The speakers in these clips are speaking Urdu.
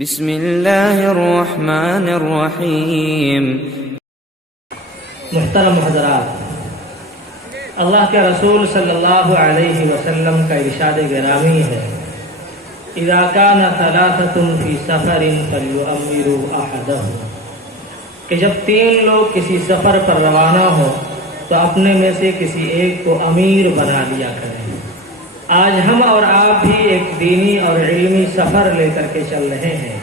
بسم اللہ الرحمن الرحیم۔ محترم حضرات، اللہ کے رسول صلی اللہ علیہ وسلم کا ارشاد گرامی ہے، اذا کان ثلاثۃ فی سفر فلیؤمروا احدهم، کہ جب 3 لوگ کسی سفر پر روانہ ہو تو اپنے میں سے کسی ایک کو امیر بنا لیا کریں۔ آج ہم اور آپ بھی ایک دینی اور علمی سفر لے کر کے چل رہے ہیں۔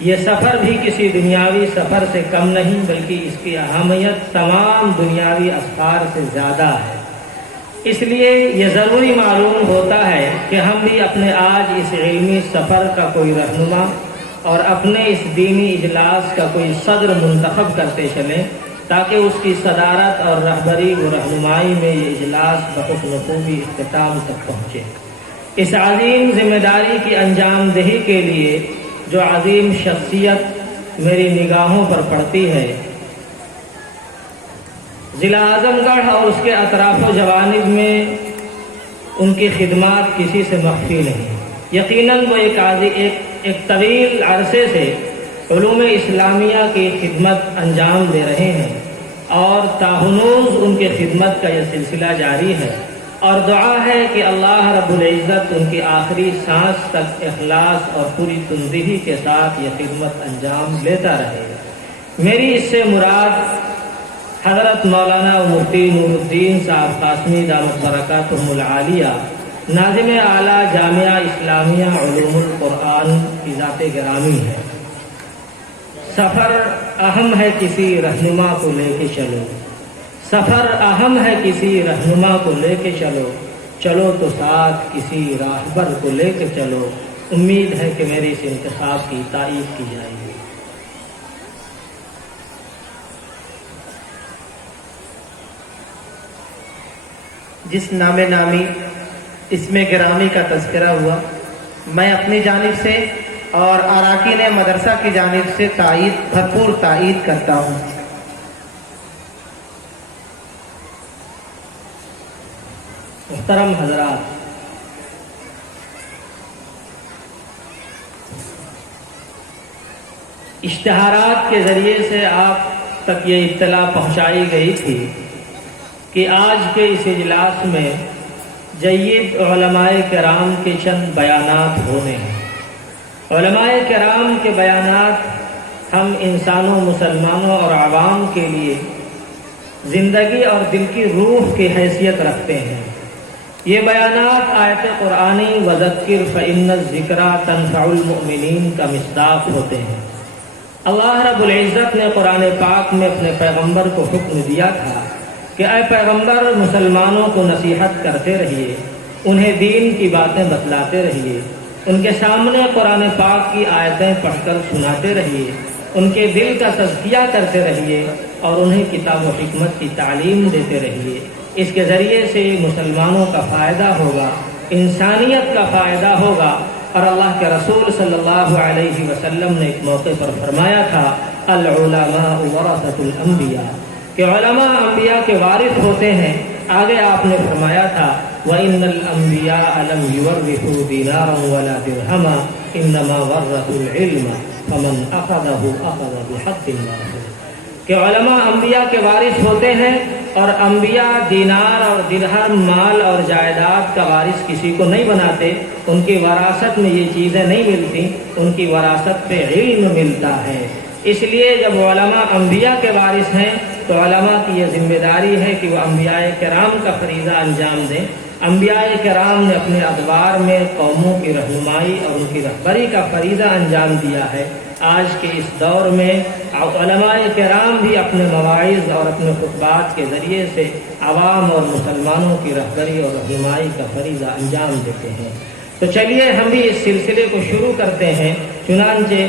یہ سفر بھی کسی دنیاوی سفر سے کم نہیں، بلکہ اس کی اہمیت تمام دنیاوی اسفار سے زیادہ ہے۔ اس لیے یہ ضروری معلوم ہوتا ہے کہ ہم بھی اپنے آج اس علمی سفر کا کوئی رہنما اور اپنے اس دینی اجلاس کا کوئی صدر منتخب کرتے چلیں، تاکہ اس کی صدارت اور رہبری و رہنمائی میں یہ اجلاس بحسن خوبی اختتام تک پہنچے۔ اس عظیم ذمہ داری کی انجام دہی کے لیے جو عظیم شخصیت میری نگاہوں پر پڑتی ہے، ضلع اعظم گڑھ اور اس کے اطراف و جوانب میں ان کی خدمات کسی سے مخفی نہیں۔ یقیناً وہ ایک طویل عرصے سے علوم اسلامیہ کی خدمت انجام دے رہے ہیں، اور تاہنوز ان کی خدمت کا یہ سلسلہ جاری ہے، اور دعا ہے کہ اللہ رب العزت ان کی آخری سانس تک اخلاص اور پوری تنظیمی کے ساتھ یہ خدمت انجام لیتا رہے۔ میری اس سے مراد حضرت مولانا مفتی نور الدین صاحب قاسمی دامت برکاتہم العالیہ، ناظم اعلیٰ جامعہ اسلامیہ علوم القرآن کی ذات گرامی ہے۔ سفر اہم ہے، کسی رہنما کو لے کے چلو، سفر اہم ہے، کسی رہنما کو لے کے چلو، چلو تو ساتھ کسی راہبر کو لے کے چلو۔ امید ہے کہ میرے اس انتخاب کی تائید کی جائے گی۔ جس نام نامی اسم گرامی کا تذکرہ ہوا، میں اپنی جانب سے اور اراکین مدرسہ کی جانب سے بھرپور تائید کرتا ہوں۔ محترم حضرات، اشتہارات کے ذریعے سے آپ تک یہ اطلاع پہنچائی گئی تھی کہ آج کے اس اجلاس میں جید علماء کرام کے چند بیانات ہونے ہیں۔ علماء کرام کے بیانات ہم انسانوں، مسلمانوں اور عوام کے لیے زندگی اور دل کی روح کی حیثیت رکھتے ہیں۔ یہ بیانات آیت قرآنی وذکر فإن الذکریٰ تنفع المؤمنین کا مصداق ہوتے ہیں۔ اللہ رب العزت نے قرآن پاک میں اپنے پیغمبر کو حکم دیا تھا کہ اے پیغمبر، مسلمانوں کو نصیحت کرتے رہیے، انہیں دین کی باتیں بتلاتے رہیے، ان کے سامنے قرآن پاک کی آیتیں پڑھ کر سناتے رہیے، ان کے دل کا تزکیہ کرتے رہیے اور انہیں کتاب و حکمت کی تعلیم دیتے رہیے۔ اس کے ذریعے سے مسلمانوں کا فائدہ ہوگا، انسانیت کا فائدہ ہوگا۔ اور اللہ کے رسول صلی اللہ علیہ وسلم نے ایک موقع پر فرمایا تھا، العلماء ورثۃ الانبیاء، کہ علماء انبیاء کے وارث ہوتے ہیں۔ آگے آپ نے فرمایا تھا، وَإِنَّ الْأَنْبِيَاءَ لَمْ يُوَرِّثُوا دِينَارًا وَلَا دِرْهَمًا إِنَّمَا وَرَّثُوا الْعِلْمَ فَمَنْ أَخَذَهُ أَخَذَ بِحَقٍّ وَافِرٍ، کہ علماء انبیاء کے وارث ہوتے ہیں، اور انبیاء دینار اور درہم، مال اور جائیداد کا وارث کسی کو نہیں بناتے۔ ان کی وراثت میں یہ چیزیں نہیں ملتی، ان کی وراثت پہ علم ملتا ہے۔ اس لیے جب علماء انبیاء کے وارث ہیں تو علماء کی یہ ذمہ داری ہے کہ وہ انبیاء کرام کا فریضہ انجام دیں۔ انبیاء کرام نے اپنے ادوار میں قوموں کی رہنمائی اور ان کی رہبری کا فریضہ انجام دیا ہے۔ آج کے اس دور میں علماء کرام بھی اپنے مواعظ اور اپنے خطبات کے ذریعے سے عوام اور مسلمانوں کی رہبری اور رہنمائی کا فریضہ انجام دیتے ہیں۔ تو چلیے ہم بھی اس سلسلے کو شروع کرتے ہیں۔ چنانچہ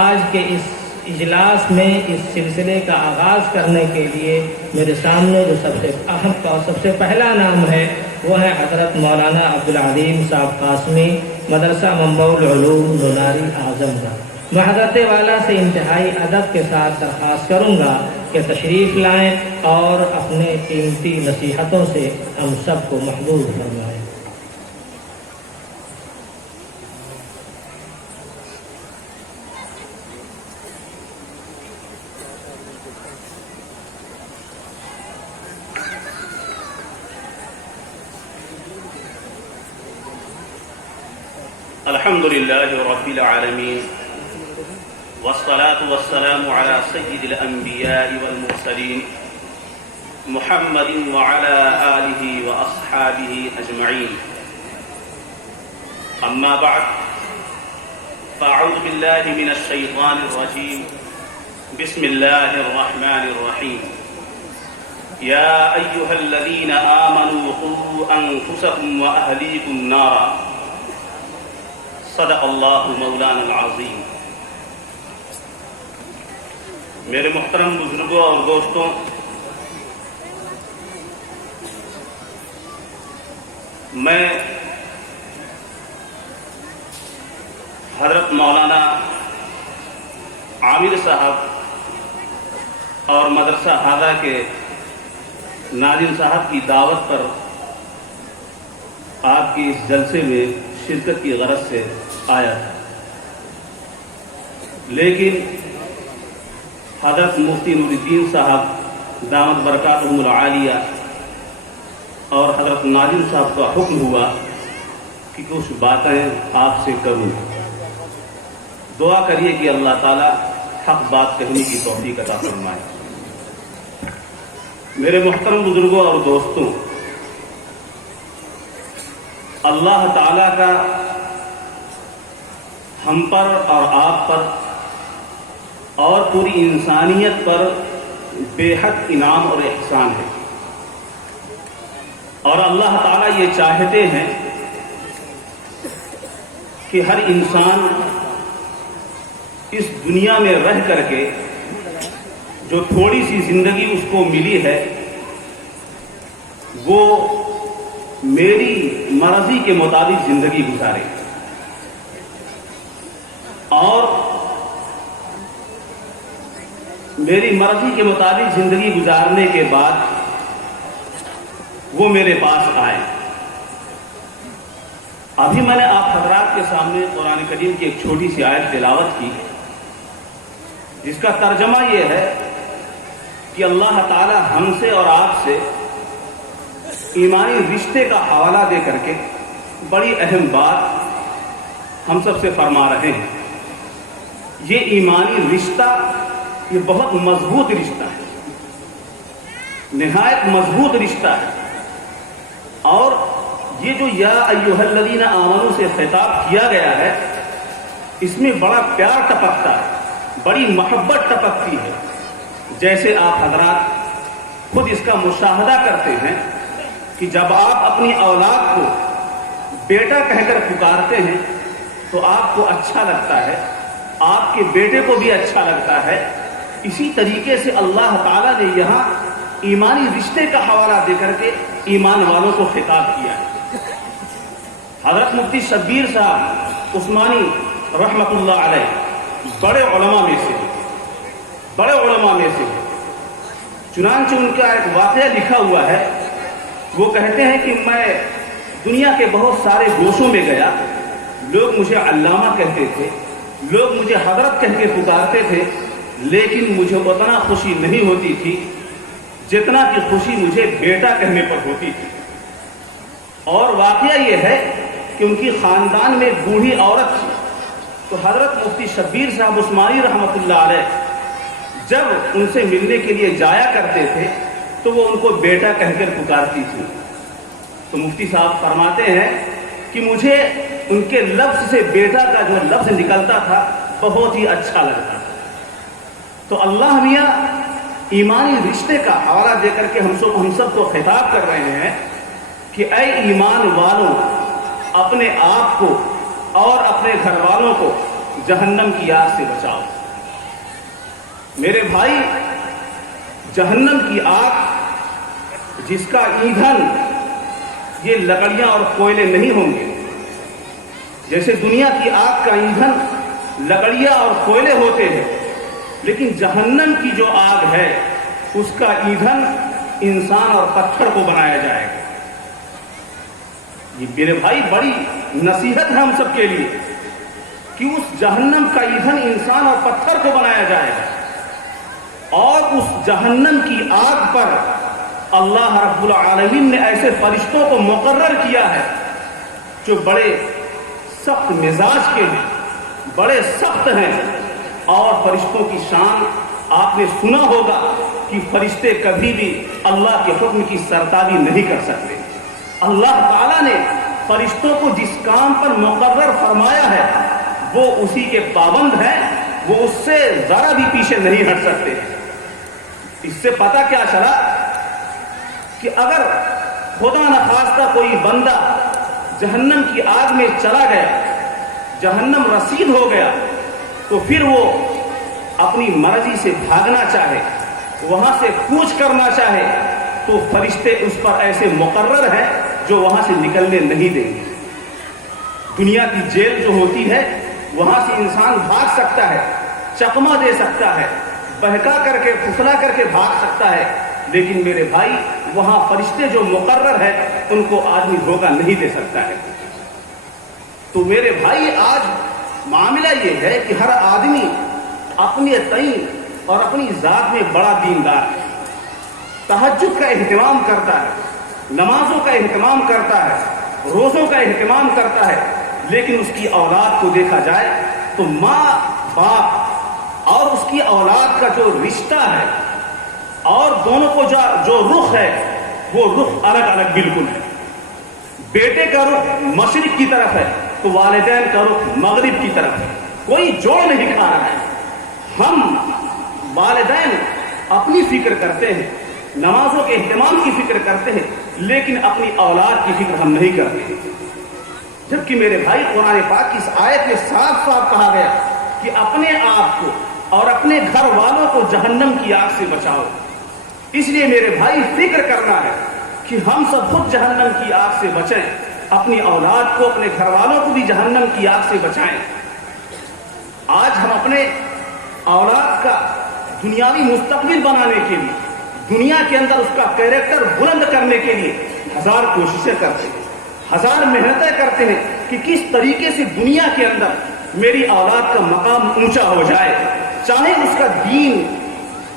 آج کے اس اجلاس میں اس سلسلے کا آغاز کرنے کے لیے میرے سامنے جو سب سے اہم اور سب سے پہلا نام ہے وہ ہے حضرت مولانا عبدالعظیم صاحب قاسمی، مدرسہ منبع العلوم نوناری اعظم گڑھ۔ میں حضرت والا سے انتہائی ادب کے ساتھ درخواست کروں گا کہ تشریف لائیں اور اپنے قیمتی نصیحتوں سے ہم سب کو محظوظ فرمائیں۔ الحمد لله رب العالمين والصلاة والسلام على سيد الأنبياء والمرسلين محمد وعلى آله وأصحابه أجمعين. أما بعد فأعوذ بالله من الشيطان الرجيم. بسم الله الرحمن الرحيم. يا أيها الذين آمنوا قوا أنفسكم وأهليكم نارا. صدق اللہ مولانا العظیم. میرے محترم بزرگوں اور دوستوں، میں حضرت مولانا عامر صاحب اور مدرسہ ہادہ کے ناظم صاحب کی دعوت پر آپ کی اس جلسے میں شرکت کی غرض سے آیا تھا، لیکن حضرت مفتی نور الدین صاحب دامت برکاتہم العالیہ اور حضرت ناظم صاحب کا حکم ہوا کہ کچھ باتیں آپ سے کروں. دعا کریے کہ اللہ تعالی حق بات کہنے کی توفیق عطا فرمائے. میرے محترم بزرگوں اور دوستوں، اللہ تعالی کا ہم پر اور آپ پر اور پوری انسانیت پر بے حد انعام اور احسان ہے، اور اللہ تعالی یہ چاہتے ہیں کہ ہر انسان اس دنیا میں رہ کر کے جو تھوڑی سی زندگی اس کو ملی ہے وہ میری مرضی کے مطابق زندگی گزارے، اور میری مرضی کے مطابق زندگی گزارنے کے بعد وہ میرے پاس آئے. ابھی میں نے آپ حضرات کے سامنے قرآن کریم کی ایک چھوٹی سی آیت تلاوت کی، جس کا ترجمہ یہ ہے کہ اللہ تعالی ہم سے اور آپ سے ایمانی رشتے کا حوالہ دے کر کے بڑی اہم بات ہم سب سے فرما رہے ہیں. یہ ایمانی رشتہ یہ بہت مضبوط رشتہ ہے، نہایت مضبوط رشتہ ہے، اور یہ جو یا ایھا الذین آمنوا سے خطاب کیا گیا ہے اس میں بڑا پیار ٹپکتا ہے، بڑی محبت ٹپکتی ہے. جیسے آپ حضرات خود اس کا مشاہدہ کرتے ہیں کہ جب آپ اپنی اولاد کو بیٹا کہہ کر پکارتے ہیں تو آپ کو اچھا لگتا ہے، آپ کے بیٹے کو بھی اچھا لگتا ہے. اسی طریقے سے اللہ تعالیٰ نے یہاں ایمانی رشتے کا حوالہ دے کر کے ایمان والوں کو خطاب کیا ہے. حضرت مفتی شبیر صاحب عثمانی رحمت اللہ علیہ بڑے علماء میں سے چنانچہ ان کا ایک واقعہ لکھا ہوا ہے. وہ کہتے ہیں کہ میں دنیا کے بہت سارے گوشوں میں گیا، لوگ مجھے علامہ کہتے تھے، لوگ مجھے حضرت کہہ کے پکارتے تھے، لیکن مجھے اتنا خوشی نہیں ہوتی تھی جتنا کہ خوشی مجھے بیٹا کہنے پر ہوتی تھی. اور واقعہ یہ ہے کہ ان کی خاندان میں بوڑھی عورت تھی، تو حضرت مفتی شبیر صاحب عثمانی رحمت اللہ علیہ جب ان سے ملنے کے لیے جایا کرتے تھے تو وہ ان کو بیٹا کہہ کر پکارتی تھی. تو مفتی صاحب فرماتے ہیں کہ مجھے ان کے لفظ سے بیٹا کا جو لفظ نکلتا تھا بہت ہی اچھا لگتا. تو اللہ میاں ایمانی رشتے کا حوالہ دے کر کے ہم سب کو خطاب کر رہے ہیں کہ اے ایمان والوں، اپنے آپ کو اور اپنے گھر والوں کو جہنم کی آگ سے بچاؤ. میرے بھائی، جہنم کی آگ جس کا ایندھن یہ لکڑیاں اور کوئلے نہیں ہوں گے. جیسے دنیا کی آگ کا ایندھن لکڑیاں اور کوئلے ہوتے ہیں، لیکن جہنم کی جو آگ ہے اس کا ایندھن انسان اور پتھر کو بنایا جائے گا. یہ میرے بھائی بڑی نصیحت ہے ہم سب کے لیے کہ اس جہنم کا ایندھن انسان اور پتھر کو بنایا جائے گا، اور اس جہنم کی آگ پر اللہ رب العالمین نے ایسے فرشتوں کو مقرر کیا ہے جو بڑے سخت مزاج کے ہیں, بڑے سخت ہیں. اور فرشتوں کی شان آپ نے سنا ہوگا کہ فرشتے کبھی بھی اللہ کے حکم کی سرتابی نہیں کر سکتے. اللہ تعالیٰ نے فرشتوں کو جس کام پر مقرر فرمایا ہے وہ اسی کے پابند ہیں, وہ اس سے ذرا بھی پیچھے نہیں ہٹ سکتے. اس سے پتہ کیا چلا کہ اگر خدا نخواستہ کوئی بندہ جہنم کی آگ میں چلا گیا, جہنم رسید ہو گیا, تو پھر وہ اپنی مرضی سے بھاگنا چاہے, وہاں سے کوچ کرنا چاہے, تو فرشتے اس پر ایسے مقرر ہیں جو وہاں سے نکلنے نہیں دیں گے. دنیا کی جیل جو ہوتی ہے وہاں سے انسان بھاگ سکتا ہے, چکما دے سکتا ہے, بہکا کر کے پھسلا کر کے بھاگ سکتا ہے, لیکن میرے بھائی وہاں فرشتے جو مقرر ہے ان کو آدمی دھوکہ نہیں دے سکتا ہے. تو میرے بھائی آج معاملہ یہ ہے کہ ہر آدمی اپنے تئیں اور اپنی ذات میں بڑا دیندار ہے, تہجد کا اہتمام کرتا ہے, نمازوں کا اہتمام کرتا ہے, روزوں کا اہتمام کرتا ہے, لیکن اس کی اولاد کو دیکھا جائے تو ماں باپ اور اس کی اولاد کا جو رشتہ ہے اور دونوں کو جو رخ ہے وہ رخ الگ الگ بالکل ہے. بیٹے کا رخ مشرق کی طرف ہے تو والدین کا رخ مغرب کی طرف ہے, کوئی جوڑ نہیں کھا رہا ہے. ہم والدین اپنی فکر کرتے ہیں, نمازوں کے اہتمام کی فکر کرتے ہیں, لیکن اپنی اولاد کی فکر ہم نہیں کرتے. جبکہ میرے بھائی قرآن پاک کی اس آیت میں صاف صاف کہا گیا کہ اپنے آپ کو اور اپنے گھر والوں کو جہنم کی آگ سے بچاؤ. اس لیے میرے بھائی فکر کرنا ہے کہ ہم سب خود جہنم کی آگ سے بچیں, اپنی اولاد کو, اپنے گھر والوں کو بھی جہنم کی آگ سے بچائیں. آج ہم اپنے اولاد کا دنیاوی مستقبل بنانے کے لیے, دنیا کے اندر اس کا کیریکٹر بلند کرنے کے لیے ہزار کوششیں کرتے ہیں, ہزار محنتیں کرتے ہیں کہ کس طریقے سے دنیا کے اندر میری اولاد کا مقام اونچا ہو جائے, چاہے اس کا دین,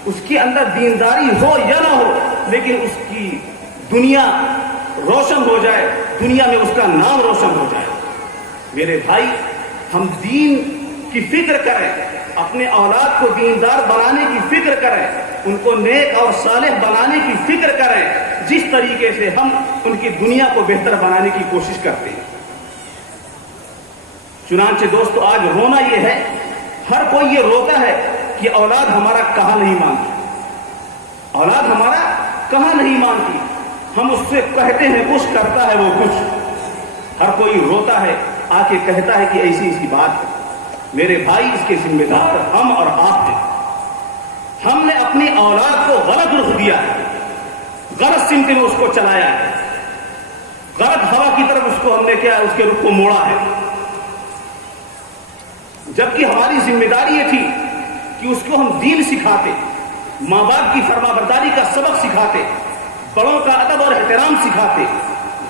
اس کے اندر دینداری ہو یا نہ ہو, لیکن اس کی دنیا روشن ہو جائے, دنیا میں اس کا نام روشن ہو جائے. میرے بھائی ہم دین کی فکر کریں, اپنے اولاد کو دیندار بنانے کی فکر کریں, ان کو نیک اور صالح بنانے کی فکر کریں, جس طریقے سے ہم ان کی دنیا کو بہتر بنانے کی کوشش کرتے ہیں. چنانچہ دوستو آج رونا یہ ہے, ہر کوئی یہ روتا ہے کہ اولاد ہمارا کہاں نہیں مانتی, اولاد ہمارا کہاں نہیں مانتی. ہم اس سے کہتے ہیں کچھ, کرتا ہے وہ کچھ. ہر کوئی روتا ہے, آ کے کہتا ہے کہ ایسی ایسی بات ہے. میرے بھائی اس کے ذمہ دار ہم اور آپ ہیں. ہم نے اپنی اولاد کو غلط رخ دیا ہے, غلط سمت میں اس کو چلایا ہے, غلط ہوا کی طرف اس کو ہم نے کیا, اس کے رخ کو موڑا ہے. جبکہ ہماری ذمہ داری یہ تھی کہ اس کو ہم دین سکھاتے, ماں باپ کی فرما برداری کا سبق سکھاتے, بڑوں کا ادب اور احترام سکھاتے,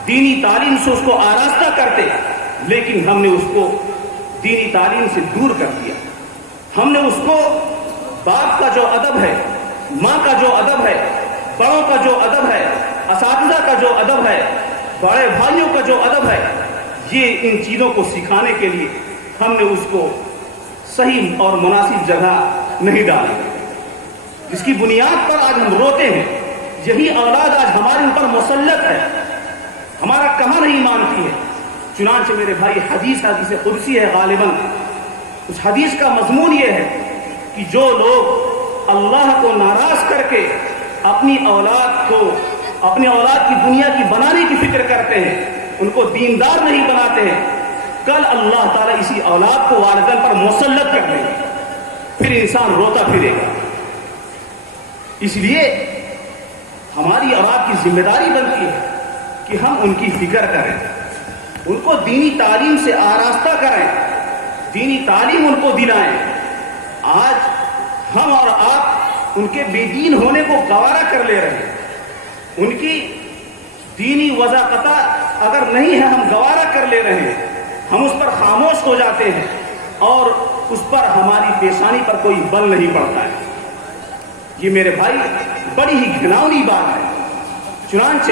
دینی تعلیم سے اس کو آراستہ کرتے, لیکن ہم نے اس کو دینی تعلیم سے دور کر دیا. ہم نے اس کو باپ کا جو ادب ہے, ماں کا جو ادب ہے, بڑوں کا جو ادب ہے, اساتذہ کا جو ادب ہے, بڑے بھائیوں کا جو ادب ہے, یہ ان چیزوں کو سکھانے کے لیے ہم نے اس کو صحیح اور مناسب جگہ نہیں ڈالی, جس کی بنیاد پر آج ہم روتے ہیں. یہی اولاد آج ہمارے اوپر مسلط ہے, ہمارا کہاں نہیں مانتی ہے. چنانچہ میرے بھائی حدیث قدسی ہے غالباً, اس حدیث کا مضمون یہ ہے کہ جو لوگ اللہ کو ناراض کر کے اپنی اولاد کو, اپنی اولاد کی دنیا کی بنانے کی فکر کرتے ہیں, ان کو دیندار نہیں بناتے ہیں, کل اللہ تعالیٰ اسی اولاد کو والدین پر مسلط کر دیں گے, پھر انسان روتا پھرے گا. اس لیے ہماری اولاد کی ذمہ داری بنتی ہے کہ ہم ان کی فکر کریں, ان کو دینی تعلیم سے آراستہ کریں, دینی تعلیم ان کو دلائیں. آج ہم اور آپ ان کے بے دین ہونے کو گوارا کر لے رہے ہیں, ان کی دینی وضاحت اگر نہیں ہے ہم گوارا کر لے رہے ہیں, ہم اس پر خاموش ہو جاتے ہیں اور اس پر ہماری پیشانی پر کوئی بل نہیں پڑتا ہے. یہ میرے بھائی بڑی ہی گھناؤنی بات ہے. چنانچہ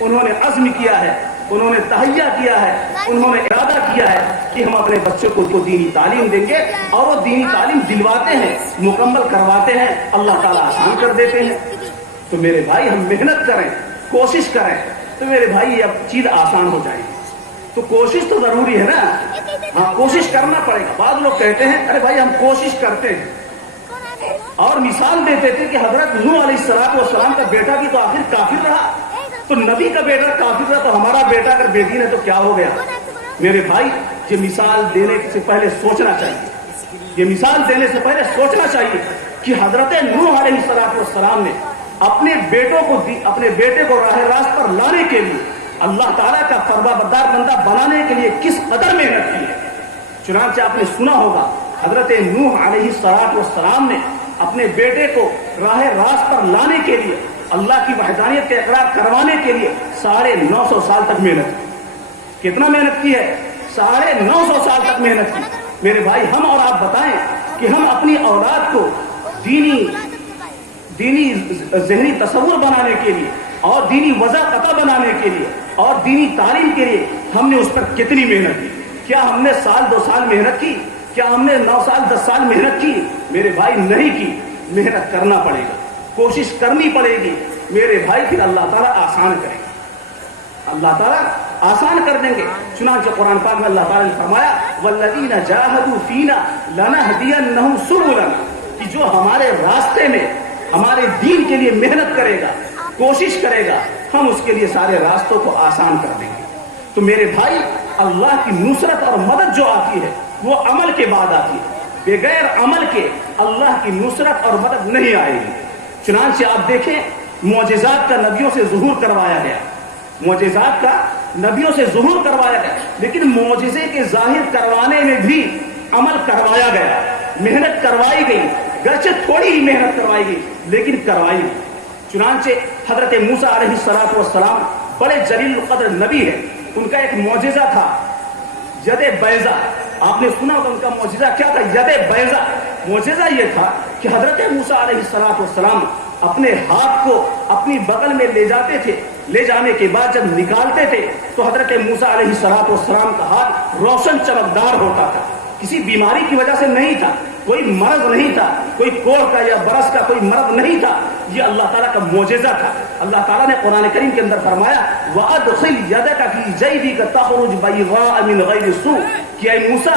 انہوں نے عزم کیا ہے, انہوں نے تہیہ کیا ہے, انہوں نے ارادہ کیا ہے کہ ہم اپنے بچوں کو دینی تعلیم دیں گے, اور وہ دینی تعلیم دلواتے ہیں, مکمل کرواتے ہیں, اللہ تعالیٰ آسان کر دیتے ہیں. تو میرے بھائی ہم محنت کریں, کوشش کریں, تو میرے بھائی اب چیز آسان ہو جائے گی. تو کوشش تو ضروری ہے نا, ہاں کوشش کرنا پڑے گا. بعض لوگ کہتے ہیں ارے بھائی ہم کوشش کرتے ہیں, اور مثال دیتے تھے کہ حضرت نوح علیہ السلام کا بیٹا بھی تو آخر کافر رہا, تو نبی کا بیٹا کافر رہا, تو ہمارا بیٹا اگر بے دین ہے تو کیا ہو گیا؟ میرے بھائی یہ مثال دینے سے پہلے سوچنا چاہیے, یہ مثال دینے سے پہلے سوچنا چاہیے کہ حضرت نوح علیہ السلام نے اپنے بیٹے کو راہ راست پر لانے کے لیے, اللہ تعالیٰ کا فرمانبردار بندہ بنانے کے لیے کس قدر محنت کی ہے. چنانچہ آپ نے سنا ہوگا حضرت نوح علیہ السلام نے اپنے بیٹے کو راہ راست پر لانے کے لیے, اللہ کی وحدانیت کا اقرار کروانے کے لیے 950 سال تک محنت کی. کتنا محنت کی ہے؟ 950 سال تک محنت کی. میرے بھائی ہم اور آپ بتائیں کہ ہم اپنی اولاد کو دینی ذہنی تصور بنانے کے لیے, اور دینی وضع قطع بنانے کے لیے, اور دینی تعلیم کے لیے ہم نے اس پر کتنی محنت کی؟ کیا ہم نے 1-2 سال محنت کی؟ کیا ہم نے 9 سال 10 سال محنت کی؟ میرے بھائی نہیں کی. محنت کرنا پڑے گا, کوشش کرنی پڑے گی میرے بھائی, پھر اللہ تعالیٰ آسان کرے گا, اللہ تعالیٰ آسان کر دیں گے. چنانچہ قرآن پاک میں اللہ تعالیٰ نے فرمایا والذین جاہدوا فینا لنہدینہم سبلنا, کہ جو ہمارے راستے میں ہمارے دین کے لیے محنت کرے گا, کوشش کرے گا, ہم اس کے لیے سارے راستوں کو آسان کر دیں گے. تو میرے بھائی اللہ کی نصرت اور مدد جو آتی ہے وہ عمل کے بعد آتی ہے, بغیر عمل کے اللہ کی نصرت اور مدد نہیں آئے گی. چنانچہ آپ دیکھیں معجزات کا نبیوں سے ظہور کروایا گیا, معجزات کا نبیوں سے ظہور کروایا گیا, لیکن معجزے کے ظاہر کروانے میں بھی عمل کروایا گیا, محنت کروائی گئی, گرچہ تھوڑی ہی محنت کروائی گئی لیکن کروائی گئی. چنانچہ حضرت موسیٰ علیہ السلام بڑے جلیل القدر نبی ہے, ان کا ایک معجزہ تھا ید بیضا. آپ نے سنا ہوگا ان کا معجزہ کیا تھا؟ ید بیضا. معجزہ یہ تھا کہ حضرت موسیٰ علیہ السلام اپنے ہاتھ کو اپنی بغل میں لے جاتے تھے, لے جانے کے بعد جب نکالتے تھے تو حضرت موسیٰ علیہ السلام کا ہاتھ روشن چمکدار ہوتا تھا. کسی بیماری کی وجہ سے نہیں تھا, کوئی مرض نہیں تھا, کوئی کوڑ کا یا برس کا کوئی مرض نہیں تھا, یہ اللہ تعالیٰ کا معجزہ تھا. اللہ تعالیٰ نے قرآن کریم کے اندر فرمایا وَأَدْخِلْ يَدَكَ فِي جَيْبِكَ تَخْرُجْ بَيْضَاءَ مِنْ غَيْرِ سُوءٍ, کہ اے موسیٰ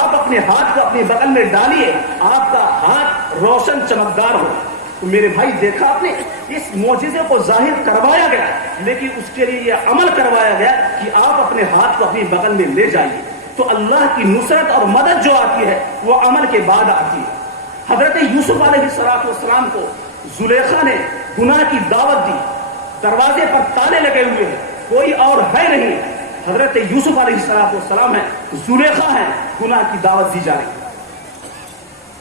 آپ اپنے ہاتھ کو اپنی بغل میں ڈالیے, آپ کا ہاتھ روشن چمکدار ہو. تو میرے بھائی دیکھا آپ نے, اس معجزے کو ظاہر کروایا گیا لیکن اس کے لیے یہ عمل کروایا گیا کہ آپ اپنے ہاتھ کو اپنی بغل میں لے جائیے. تو اللہ کی نصرت اور مدد جو آتی ہے وہ عمل کے بعد آتی ہے. حضرت یوسف علیہ السلام کو زلیخا نے گناہ کی دعوت دی, دروازے پر تالے لگے ہوئے ہیں, کوئی اور ہے نہیں, حضرت یوسف علیہ السلام ہے, زلیخا ہے, گناہ کی دعوت دی جا رہی ہے.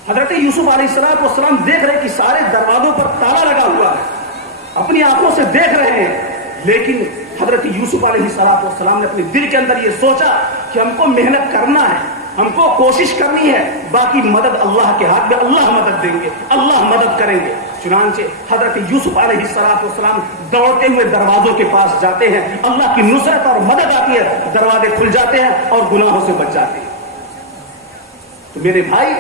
حضرت یوسف علیہ السلام دیکھ رہے کہ سارے دروازوں پر تالا لگا ہوا ہے, اپنی آنکھوں سے دیکھ رہے ہیں, لیکن حضرت یوسف علیہ السلام نے اپنے دل کے اندر یہ سوچا کہ ہم کو محنت کرنا ہے, ہم کو کوشش کرنی ہے, باقی مدد اللہ کے ہاتھ میں, اللہ مدد دیں گے, اللہ مدد کریں گے. چنانچہ حضرت یوسف علیہ السلام دوڑتے ہوئے دروازوں کے پاس جاتے ہیں, اللہ کی نصرت اور مدد آتی ہے, دروازے کھل جاتے ہیں اور گناہوں سے بچ جاتے ہیں. تو میرے بھائی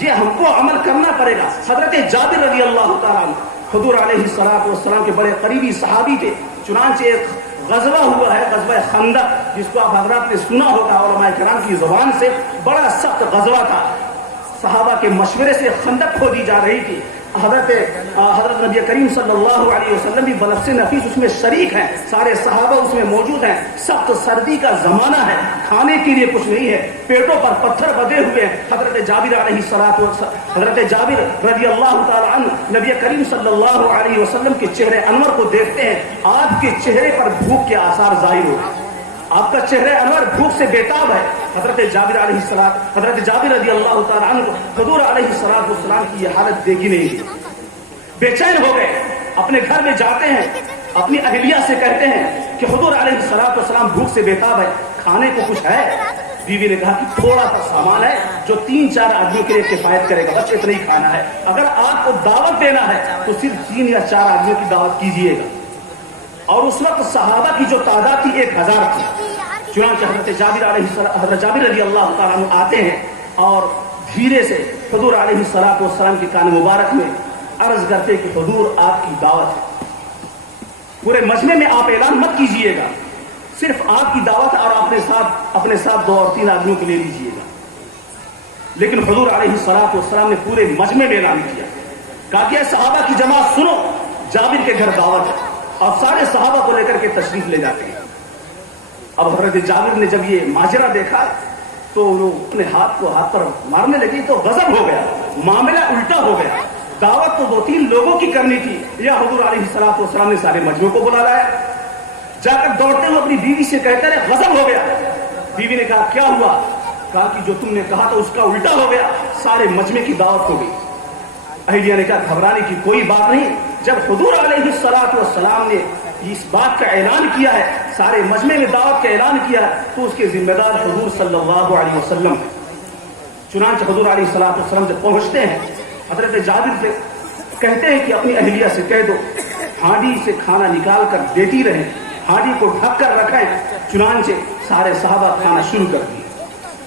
یہ ہم کو عمل کرنا پڑے گا. حضرت جابر رضی اللہ تعالیٰ عنہ حضور علیہ السلام کے بڑے قریبی صحابی تھے. چنانچہ ایک غزوہ ہوا ہے, غزوہ خندق, جس کو آپ حضرات نے سنا ہوگا علماء کرام کی زبان سے. بڑا سخت غزوہ تھا, صحابہ کے مشورے سے خندق کھودی جا رہی تھی. حضرت نبی کریم صلی اللہ علیہ وسلم بھی بنفس نفیس اس میں شریک ہیں, سارے صحابہ اس میں موجود ہیں. سخت سردی کا زمانہ ہے, کھانے کے لیے کچھ نہیں ہے, پیٹوں پر پتھر بدے ہوئے ہیں. حضرت جابر رضی اللہ تعالی عنہ نبی کریم صلی اللہ علیہ وسلم کے چہرے انور کو دیکھتے ہیں. آپ کے چہرے پر بھوک کے آثار ظاہر ہو گئے, آپ کا چہرہ انور بھوک سے بےتاب ہے. حضرت جابر رضی اللہ تعالیٰ عنہ حضور علیہ السلام کی یہ حالت دیکھی نہیں, بے چین ہو گئے. اپنے گھر میں جاتے ہیں, اپنی اہلیہ سے کہتے ہیں کہ حضور علیہ السلام بھوک سے بےتاب ہے, کھانے کو کچھ ہے؟ بیوی نے کہا کہ تھوڑا سا سامان ہے جو 3-4 آدمیوں کے لیے کفایت کرے گا, بس اتنا ہی کھانا ہے. اگر آپ کو دعوت دینا ہے تو صرف 3 یا 4 آدمیوں کی دعوت کیجیے گا. اور اس وقت صحابہ کی جو تعداد تھی 1000 تھی. چنانچہ حضرت جابر رضی اللہ تعالیٰ عنہ آتے ہیں اور دھیرے سے حضور علیہ السلام کے کان مبارک میں عرض کرتے کہ حضور آپ کی دعوت ہے. پورے مجمع میں آپ اعلان مت کیجئے گا, صرف آپ کی دعوت اور اپنے ساتھ 2 اور 3 آدمیوں کو لے لیجئے گا. لیکن حضور علیہ السلام نے پورے مجمع میں اعلان کیا, کہا کہ صحابہ کی جماعت سنو, جابر کے گھر دعوت ہے. اور سارے صحابہ کو لے کر کے تشریف لے جاتے ہیں. اب حضرت جابر نے جب یہ ماجرا دیکھا تو وہ اپنے ہاتھ پر مارنے لگی تو غضب ہو گیا, معاملہ الٹا ہو گیا. دعوت تو 2-3 لوگوں کی کرنی تھی, یا حضور علیہ السلام نے سارے مجمع کو بلا لایا. جا کر دوڑتے ہوئے اپنی بیوی سے کہتے رہے غضب ہو گیا. بیوی نے کہا کیا ہوا؟ کہا کہ جو تم نے کہا تھا اس کا الٹا ہو گیا, سارے مجمع کی دعوت ہو گئی. اہلیہ نے کہا گھبرانے کی کوئی بات نہیں, جب حضور علیہ السلام نے اس بات کا اعلان کیا ہے, سارے مجمع میں دعوت کا اعلان کیا ہے, تو اس کے ذمہ دار حضور صلی اللہ علیہ وسلم. چنانچہ حضور علیہ السلام جب پہنچتے ہیں, حضرت جابر سے کہتے ہیں کہ اپنی اہلیہ سے کہہ دو ہانڈی سے کھانا نکال کر دیتی رہیں, ہانڈی کو ڈھک کر رکھیں. چنانچہ سارے صحابہ کھانا شروع کر دیے.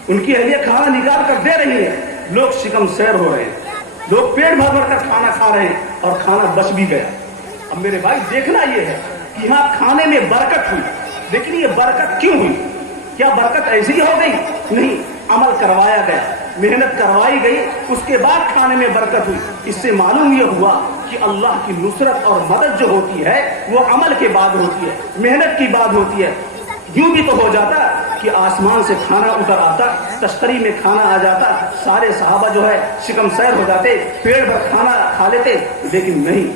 ان کی اہلیہ کھانا نکال کر دے رہی ہے, لوگ شکم سیر ہو رہے ہیں, لوگ پیٹ بھر بھر کر کھانا کھا رہے ہیں اور کھانا بچ بھی گیا. اب میرے بھائی دیکھنا یہ ہے کہ یہاں کھانے میں برکت ہوئی, لیکن یہ برکت کیوں ہوئی؟ کیا برکت ایسی ہی ہو گئی؟ نہیں, عمل کروایا گیا, محنت کروائی گئی, اس کے بعد کھانے میں برکت ہوئی. اس سے معلوم یہ ہوا کہ اللہ کی نصرت اور مدد جو ہوتی ہے وہ عمل کے بعد ہوتی ہے, محنت کی بعد ہوتی ہے. یوں بھی تو ہو جاتا کہ آسمان سے کھانا اتر آتا, تشتری میں کھانا آ جاتا, سارے صحابہ جو ہے شکم سیر ہو جاتے, پیٹ بھر کھانا کھا لیتے. لیکن نہیں,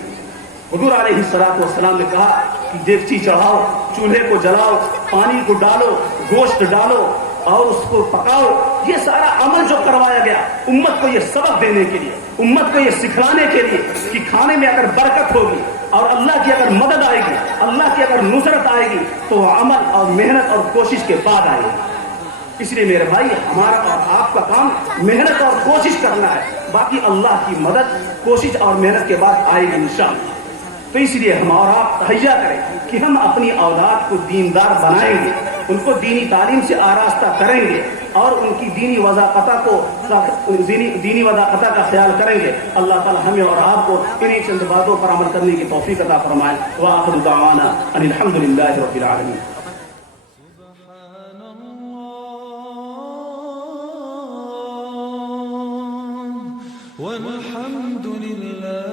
حضور علیہ السلام نے کہا کہ دیگچی چڑھاؤ, چولہے کو جلاؤ, پانی کو ڈالو, گوشت ڈالو اور اس کو پکاؤ. یہ سارا عمل جو کروایا گیا امت کو یہ سبق دینے کے لیے, امت کو یہ سکھلانے کے لیے کہ کھانے میں اگر برکت ہوگی اور اللہ کی اگر مدد آئے گی, اللہ کی اگر نصرت آئے گی, تو وہ عمل اور محنت اور کوشش کے بعد آئے گی. اس لیے میرے بھائی ہمارا اور آپ کا کام محنت اور کوشش کرنا ہے, باقی اللہ کی مدد کوشش اور محنت کے بعد آئے گی انشاءاللہ. تو اس لیے ہم اور آپ تہیا کریں کہ ہم اپنی اولاد کو دیندار بنائیں گے, ان کو دینی تعلیم سے آراستہ کریں گے اور ان کی دینی وضاقتہ کا خیال کریں گے. اللہ تعالی ہمیں اور آپ کو انہی چند باتوں پر عمل کرنے کی توفیق عطا فرمائے. وآخر دعوانا ان الحمد للہ رب العالمین. والحمد لله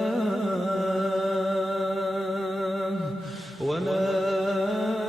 ولا